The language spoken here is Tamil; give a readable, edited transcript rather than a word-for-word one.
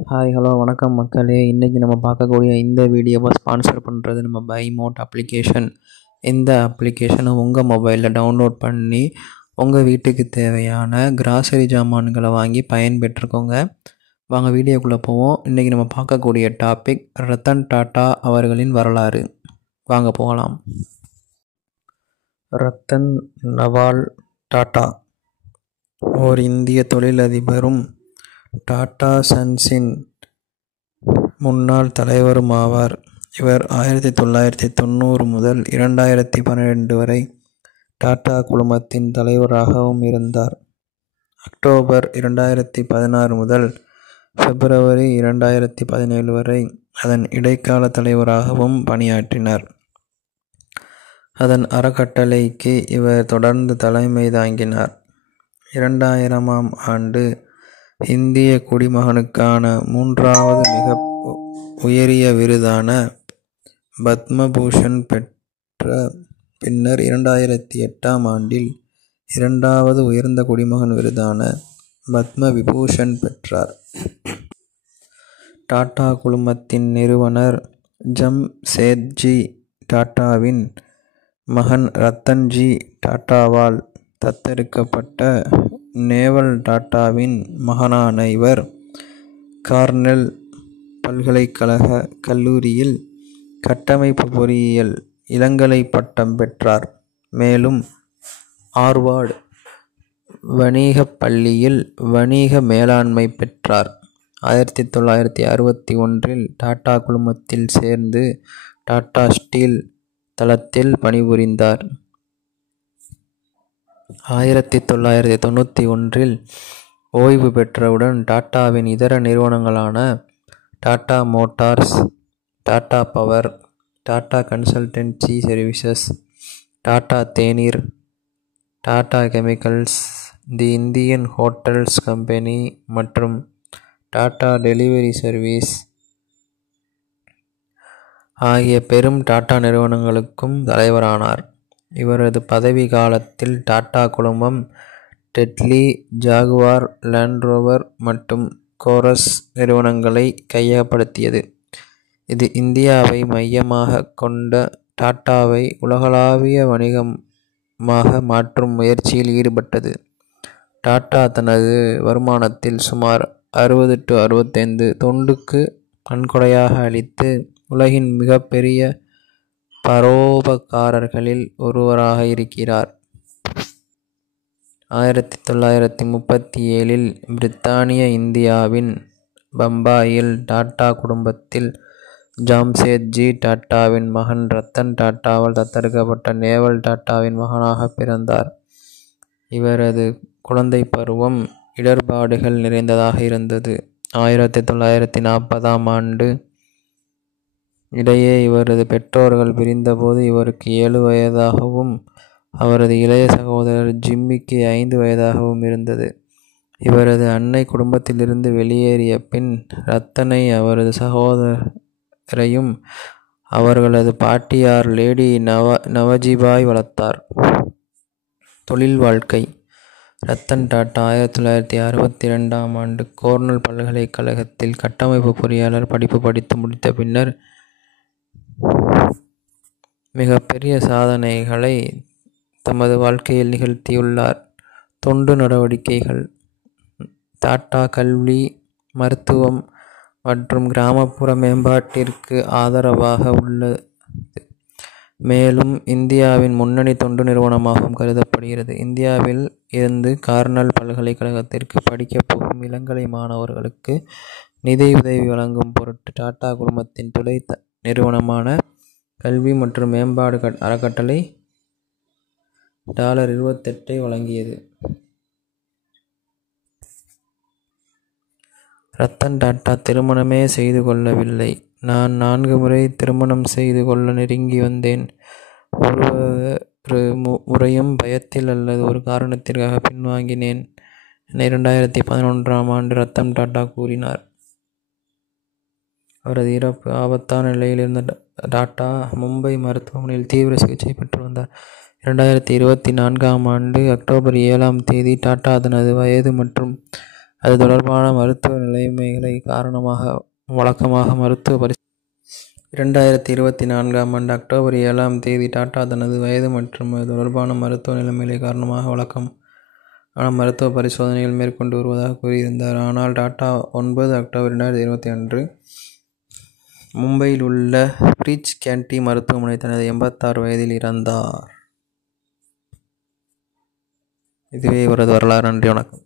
ஹாய் ஹலோ வணக்கம் மக்களே. இன்றைக்கி நம்ம பார்க்கக்கூடிய இந்த வீடியோவை ஸ்பான்சர் பண்ணுறது நம்ம பைமோட் அப்ளிகேஷன். இந்த அப்ளிகேஷனை உங்கள் மொபைலில் டவுன்லோட் பண்ணி உங்கள் வீட்டுக்கு தேவையான கிராசரி ஜாமான்களை வாங்கி பயன்பெற்றுக்கோங்க. வாங்க வீடியோக்குள்ளே போவோம். இன்றைக்கி நம்ம பார்க்கக்கூடிய டாபிக் ரத்தன் டாட்டா அவர்களின் வரலாறு. வாங்க போகலாம். ரத்தன் நவால் டாட்டா ஓர் இந்திய தொழிலதிபரும் டாடா சன்ஸின் முன்னாள் தலைவரும் ஆவார். இவர் 1990 முதல் 2012 வரை டாடா குழுமத்தின் தலைவராகவும் இருந்தார். அக்டோபர் 2016 முதல் பிப்ரவரி 2017 வரை அதன் இடைக்கால தலைவராகவும் பணியாற்றினார். அதன் அறக்கட்டளைக்கு இவர் தொடர்ந்து தலைமை தாங்கினார். 2000ஆம் ஆண்டு இந்திய குடிமகனுக்கான 3வது மிக உயரிய விருதான பத்ம பூஷன் பெற்ற பின்னர் 2008ஆம் ஆண்டில் 2வது உயர்ந்த குடிமகன் விருதான பத்ம விபூஷன் பெற்றார். டாடா குழுமத்தின் நிறுவனர் ஜம்சேத்ஜி டாட்டாவின் மகன் ரத்தன்ஜி டாட்டாவால் தத்தெடுக்கப்பட்ட நேவல் டாட்டாவின் மகனான இவர் கார்னெல் பல்கலைக்கழக கல்லூரியில் கட்டமைப்பு பொறியியல் இளங்கலை பட்டம் பெற்றார். மேலும் ஆர்வார்டு வணிகப் பள்ளியில் வணிக மேலாண்மை பெற்றார். 1961இல் டாடா குழுமத்தில் சேர்ந்து டாடா ஸ்டீல் தளத்தில் பணிபுரிந்தார். 1991இல் ஓய்வு பெற்றவுடன் டாட்டாவின் இதர நிறுவனங்களான Tata motors, Tata power, Tata consultancy services, Tata தேநீர், Tata chemicals, the Indian hotels company மற்றும் டாடா டெலிவரி சர்வீஸ் ஆகிய பெரும் டாடா நிறுவனங்களுக்கும் தலைவரானார். இவரது பதவி காலத்தில் டாடா குழுமம் டெட்லி, ஜாகுவார், லேண்ட் ரோவர் மற்றும் கோரஸ் நிறுவனங்களை கையகப்படுத்தியது. இது இந்தியாவை மையமாக கொண்ட டாட்டாவை உலகளாவிய வணிகமாக மாற்றும் முயற்சியில் ஈடுபட்டது. டாட்டா தனது வருமானத்தில் சுமார் 60-65 தொண்டுக்கு நன்கொடையாக அளித்து உலகின் மிகப்பெரிய பரோபகாரர்களில் ஒருவராக இருக்கிறார். 1937இல் பிரித்தானிய இந்தியாவின் பம்பாயில் டாட்டா குடும்பத்தில் ஜாம்சேத்ஜி டாட்டாவின் மகன் ரத்தன் டாட்டாவால் தத்தெடுக்கப்பட்ட நேவல் டாட்டாவின் மகனாக பிறந்தார். இவரது குழந்தை பருவம் இடர்பாடுகள் நிறைந்ததாக இருந்தது. 1940ஆம் ஆண்டு இடையே இவரது பெற்றோர்கள் பிரிந்தபோது இவருக்கு 7 வயதாகவும் அவரது இளைய சகோதரர் ஜிம்மிக்கு 5 வயதாகவும் இருந்தது. இவரது அன்னை குடும்பத்திலிருந்து வெளியேறிய பின் ரத்தனை அவரது சகோதரையும் அவர்களது பாட்டியார் லேடி நவஜிபாய் வளர்த்தார். தொழில் வாழ்க்கை. ரத்தன் டாட்டா 1962ஆம் ஆண்டு கோர்னல் பல்கலைக்கழகத்தில் கட்டமைப்பு பொறியாளர் படிப்பு படித்து முடித்த பின்னர் மிகப்பெரிய சாதனைகளை தமது வாழ்க்கையில் நிகழ்த்தியுள்ளார். தொண்டு நடவடிக்கைகள். டாட்டா கல்வி, மருத்துவம் மற்றும் கிராமப்புற மேம்பாட்டிற்கு ஆதரவாக உள்ளது. மேலும் இந்தியாவின் முன்னணி தொண்டு நிறுவனமாகவும் கருதப்படுகிறது. இந்தியாவில் இருந்து கார்னல் பல்கலைக்கழகத்திற்கு படிக்கப் போகும் இளங்கலை மாணவர்களுக்கு நிதியுதவி வழங்கும் பொருட்டு டாடா குழுமத்தின் துணை நிறுவனமான கல்வி மற்றும் மேம்பாடு அறக்கட்டளை $28 வழங்கியது. ரத்தன் டாட்டா திருமணமே செய்து கொள்ளவில்லை. நான் 4 முறை திருமணம் செய்து கொள்ள நெருங்கி வந்தேன். ஒவ்வொரு முறையும் பயத்தில் அல்லது ஒரு காரணத்திற்காக பின்வாங்கினேன் என 2011ஆம் ஆண்டு ரத்தன் டாட்டா கூறினார். அவரது இறப்பு. ஆபத்தான நிலையில் இருந்த டாட்டா மும்பை மருத்துவமனையில் தீவிர சிகிச்சை பெற்று வந்தார். 2024ஆம் ஆண்டு அக்டோபர் 7ஆம் தேதி டாட்டா தனது வயது மற்றும் அது தொடர்பான மருத்துவ நிலைமைகளை வழக்கமாக மருத்துவ 2024 ஆண்டு அக்டோபர் 7 டாடா தனது வயது மற்றும் அது தொடர்பான மருத்துவ நிலைமைகளை காரணமாக வழக்கமான மருத்துவ பரிசோதனைகள் மேற்கொண்டு வருவதாக கூறியிருந்தார். ஆனால் டாடா 9 அக்டோபர் 2020 அன்று மும்பையில் உள்ள பிரீச் கேண்டி மருத்துவமனை தனது 86 வயதில் இறந்தார். இதுவே இவரது வரலாறு. நன்றி, வணக்கம்.